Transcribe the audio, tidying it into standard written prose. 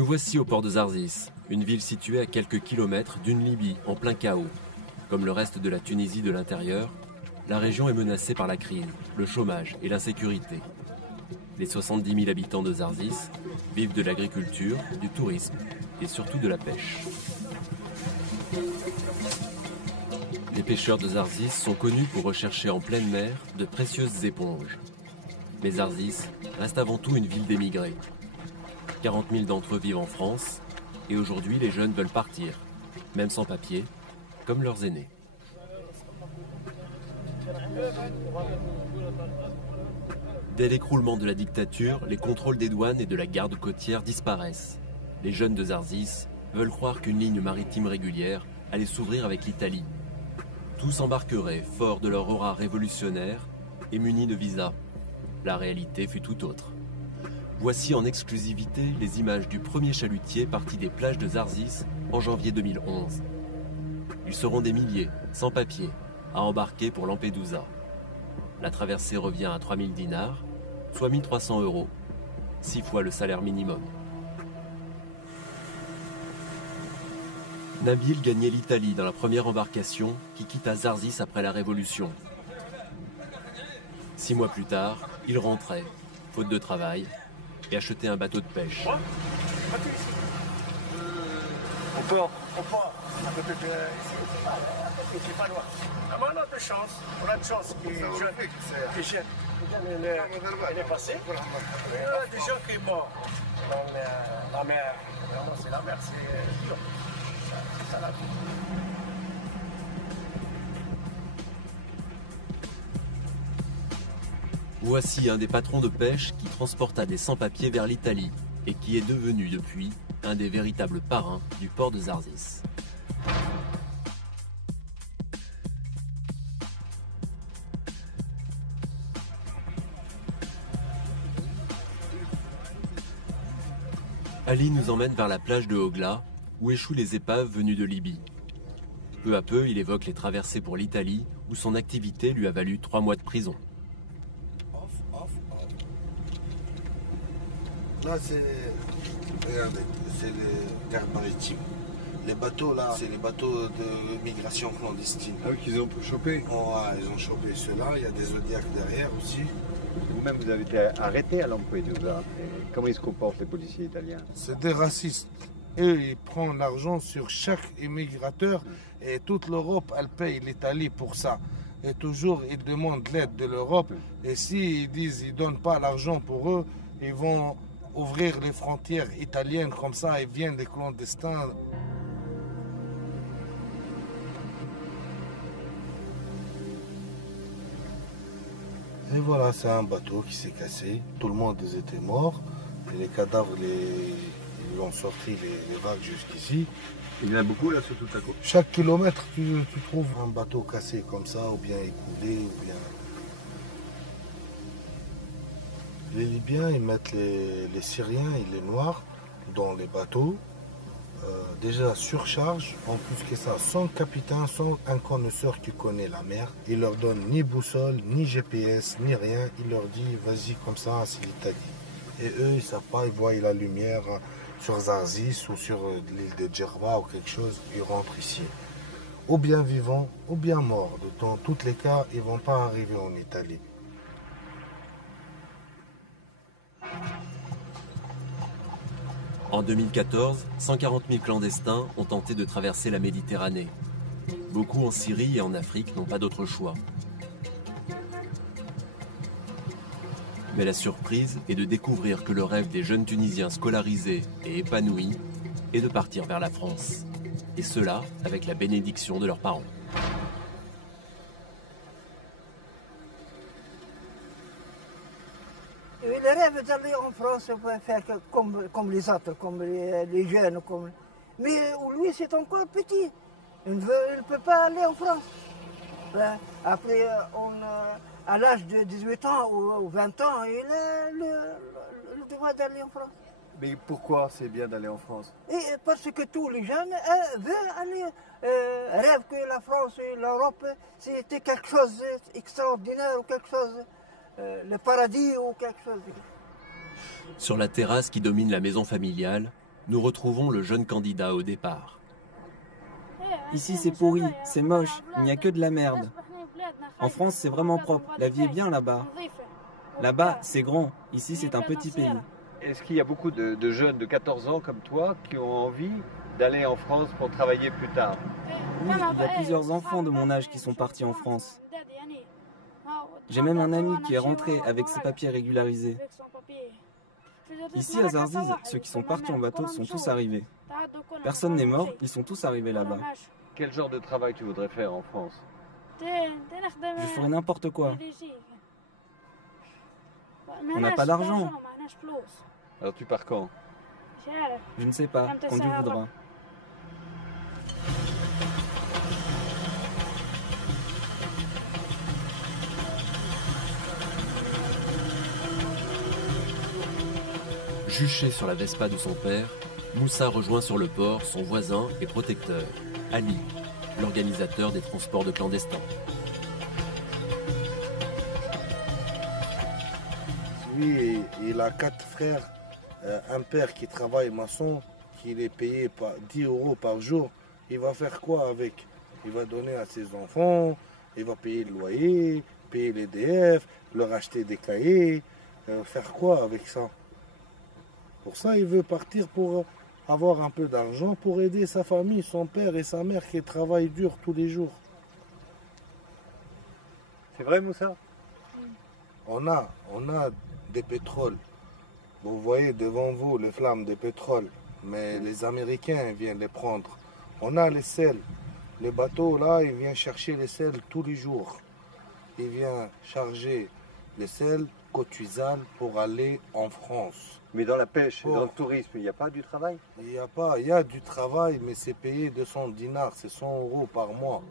Nous voici au port de Zarzis, une ville située à quelques kilomètres d'une Libye en plein chaos. Comme le reste de la Tunisie de l'intérieur, la région est menacée par la crise, le chômage et l'insécurité. Les 70 000 habitants de Zarzis vivent de l'agriculture, du tourisme et surtout de la pêche. Les pêcheurs de Zarzis sont connus pour rechercher en pleine mer de précieuses éponges. Mais Zarzis reste avant tout une ville d'émigrés. 40 000 d'entre eux vivent en France et aujourd'hui les jeunes veulent partir, même sans papier, comme leurs aînés. Dès l'écroulement de la dictature, les contrôles des douanes et de la garde côtière disparaissent. Les jeunes de Zarzis veulent croire qu'une ligne maritime régulière allait s'ouvrir avec l'Italie. Tous embarqueraient, forts de leur aura révolutionnaire et munis de visas. La réalité fut tout autre. Voici en exclusivité les images du premier chalutier parti des plages de Zarzis en janvier 2011. Ils seront des milliers, sans papier, à embarquer pour Lampedusa. La traversée revient à 3000 dinars, soit 1300 €, 6 fois le salaire minimum. Nabil gagnait l'Italie dans la première embarcation qui quitta Zarzis après la Révolution. 6 mois plus tard, il rentrait, faute de travail, et achetait un bateau de pêche. On part. À côté de ici. C'est pas loin. On a de chance. On a de chance qui est jeune. Il est passé. Il y a des gens qui sont morts dans la mer. Vraiment, c'est la mer, c'est dur. C'est ça la vie. Voici un des patrons de pêche qui transporta des sans-papiers vers l'Italie et qui est devenu depuis un des véritables parrains du port de Zarzis. Ali nous emmène vers la plage de Ogla, où échouent les épaves venues de Libye. Peu à peu, il évoque les traversées pour l'Italie, où son activité lui a valu 3 mois de prison. Là, regardez, c'est les gardes maritimes. Les bateaux, là, c'est les bateaux de migration clandestine. Ah oui, qu'ils ont chopé. Oh, ouais, ils ont chopé ceux-là. Il y a des Zodiacs derrière aussi. Vous-même, vous avez été arrêté à Lampedusa. Comment ils se comportent, les policiers italiens? C'est des racistes. Eux, ils prennent l'argent sur chaque immigrateur et toute l'Europe, elle paye l'Italie pour ça. Et toujours, ils demandent l'aide de l'Europe. Et s'ils disent qu'ils ne donnent pas l'argent pour eux, ils vont ouvrir les frontières italiennes comme ça, ils viennent des clandestins. Et voilà, c'est un bateau qui s'est cassé. Tout le monde était mort. Et les cadavres, ils ont sorti les vagues jusqu'ici. Il y en a beaucoup là sur toute la côte. Chaque kilomètre, tu trouves un bateau cassé comme ça, ou bien écoulé, ou bien... Les Libyens, ils mettent les Syriens et les Noirs dans les bateaux. Déjà surcharge, en plus que ça, sans capitaine, sans un connaisseur qui connaît la mer. Il leur donne ni boussole, ni GPS, ni rien. Il leur dit, vas-y comme ça, c'est l'Italie. Et eux, ils ne savent pas, ils voient la lumière sur Zarzis ou sur l'île de Djerba ou quelque chose, ils rentrent ici. Ou bien vivants, ou bien morts. Dans tous les cas, ils ne vont pas arriver en Italie. En 2014, 140 000 clandestins ont tenté de traverser la Méditerranée. Beaucoup en Syrie et en Afrique n'ont pas d'autre choix. Mais la surprise est de découvrir que le rêve des jeunes Tunisiens scolarisés et épanouis est de partir vers la France. Et cela avec la bénédiction de leurs parents. Le rêve d'aller en France, faire comme les autres, comme les jeunes. Mais lui, c'est encore petit. Il ne peut pas aller en France. Après, à l'âge de 18 ans ou 20 ans, il a le droit d'aller en France. Mais pourquoi c'est bien d'aller en France? Et parce que tous les jeunes veulent aller, rêvent que la France et l'Europe, c'était quelque chose d'extraordinaire ou quelque chose... le paradis ou quelque chose. Sur la terrasse qui domine la maison familiale, Nous retrouvons le jeune candidat au départ. Ici c'est pourri, c'est moche, il n'y a que de la merde. En France c'est vraiment propre, la vie est bien là-bas. Là-bas c'est grand, ici c'est un petit pays. Est-ce qu'il y a beaucoup de jeunes de 14 ans comme toi qui ont envie d'aller en France pour travailler plus tard? Oui, il y a plusieurs enfants de mon âge qui sont partis en France. J'ai même un ami qui est rentré avec ses papiers régularisés. Ici à Zarziz, ceux qui sont partis en bateau sont tous arrivés. Personne n'est mort, ils sont tous arrivés là-bas. Quel genre de travail tu voudrais faire en France? Je ferai n'importe quoi. On n'a pas d'argent. Alors tu pars quand? Je ne sais pas, quand Dieu voudra. Juché sur la Vespa de son père, Moussa rejoint sur le port son voisin et protecteur, Ali, l'organisateur des transports de clandestins. Lui, il a 4 frères, un père qui travaille maçon, qui est payé par 10 € par jour. Il va faire quoi avec? Il va donner à ses enfants, il va payer le loyer, payer les DF, leur acheter des cahiers. Faire quoi avec ça? Pour ça, il veut partir pour avoir un peu d'argent pour aider sa famille, son père et sa mère qui travaillent dur tous les jours. C'est vrai, Moussa? On a des pétroles. Vous voyez devant vous les flammes des pétroles, mais les Américains viennent les prendre. On a les sels. Les bateaux, là, ils viennent chercher les sels tous les jours. Ils viennent charger les sels Côte-Uzal pour aller en France. Mais dans la pêche et dans le tourisme, il n'y a pas du travail? Il y a du travail, mais c'est payé 200 dinars, c'est 100 € par mois.